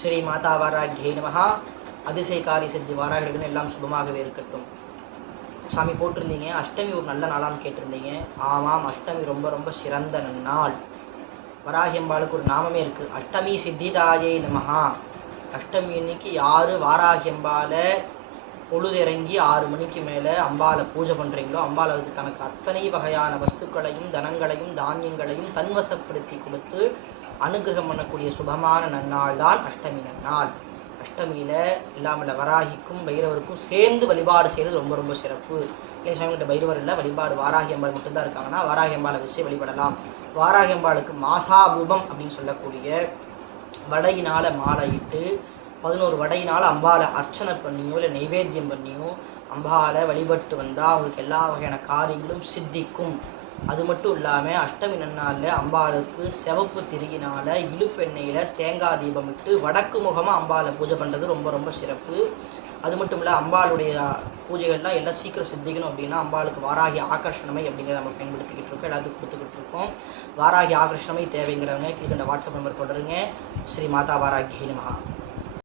ஸ்ரீ மாதா வாராகியை நமஹா. அதிசயகாரி சித்தி வாராகிடுன்னு எல்லாம் சுபமாகவே இருக்கட்டும். சாமி போட்டிருந்தீங்க அஷ்டமி ஒரு நல்ல நாளான்னு கேட்டிருந்தீங்க. ஆமாம், அஷ்டமி ரொம்ப ரொம்ப சிறந்த நன்னாள். வராகி அம்பாளுக்கு ஒரு நாமமே இருக்கு, அஷ்டமி சித்திதாயை நமஹா. அஷ்டமி அன்னைக்கு யாரு வாராகி அம்பாலை பொழுதிறங்கி 6 மணிக்கு மேலே அம்பாலை பூஜை பண்ணுறீங்களோ, அம்பாள் அதுக்கு தனக்கு அத்தனை வகையான வஸ்துக்களையும் தனங்களையும் தானியங்களையும் தன்வசப்படுத்தி கொடுத்து அனுகிரகம் பண்ணக்கூடிய சுபமான நன்னாள் தான் அஷ்டமி நன்னாள். அஷ்டமியில் இல்லாமல் வராகிக்கும் பைரவருக்கும் சேர்ந்து வழிபாடு செய்கிறது ரொம்ப ரொம்ப சிறப்பு. இல்லை சுவாமிகிட்ட பைரவர் இல்லை, வழிபாடு வாராகி அம்பாள் மட்டும்தான் இருக்காங்கன்னா வாராகி அம்பாளை வச்சு வழிபடலாம். வாராகி அம்பாளுக்கு மாசாபூபம் அப்படின்னு சொல்லக்கூடிய வடையினால் மாலையிட்டு 11 வடையினால் அம்பாலை அர்ச்சனை பண்ணியோ இல்லை நைவேத்தியம் பண்ணியோ அம்பாலை வழிபட்டு வந்தால் அவங்களுக்கு எல்லா வகையான காரியங்களும் சித்திக்கும். அது மட்டும் இல்லாமல் அஷ்டமி நன்னாளில் அம்பாளுக்கு சிவப்பு திரியினால் இழுப்பெண்ணெயில் தேங்காய் தீபம் இட்டு வடக்கு முகமாக அம்பாலை பூஜை பண்ணுறது ரொம்ப ரொம்ப சிறப்பு. அது மட்டும் இல்லை, அம்பாளுடைய பூஜைகள்லாம் எல்லாம் சீக்கிரம் சித்திக்கணும் அப்படின்னா அம்பாளுக்கு வாராகி ஆகர்ஷணமை அப்படிங்கிறத நம்ம பயன்படுத்திக்கிட்டு இருக்கோம், எல்லாத்துக்கும் கொடுத்துக்கிட்டு இருக்கோம். வாராகி ஆகர்ஷணமை தேவைங்கிறவங்க கீழே வாட்ஸ்அப் நம்பர் தொடருங்க. ஸ்ரீ மாதா வாராகி நமஹா.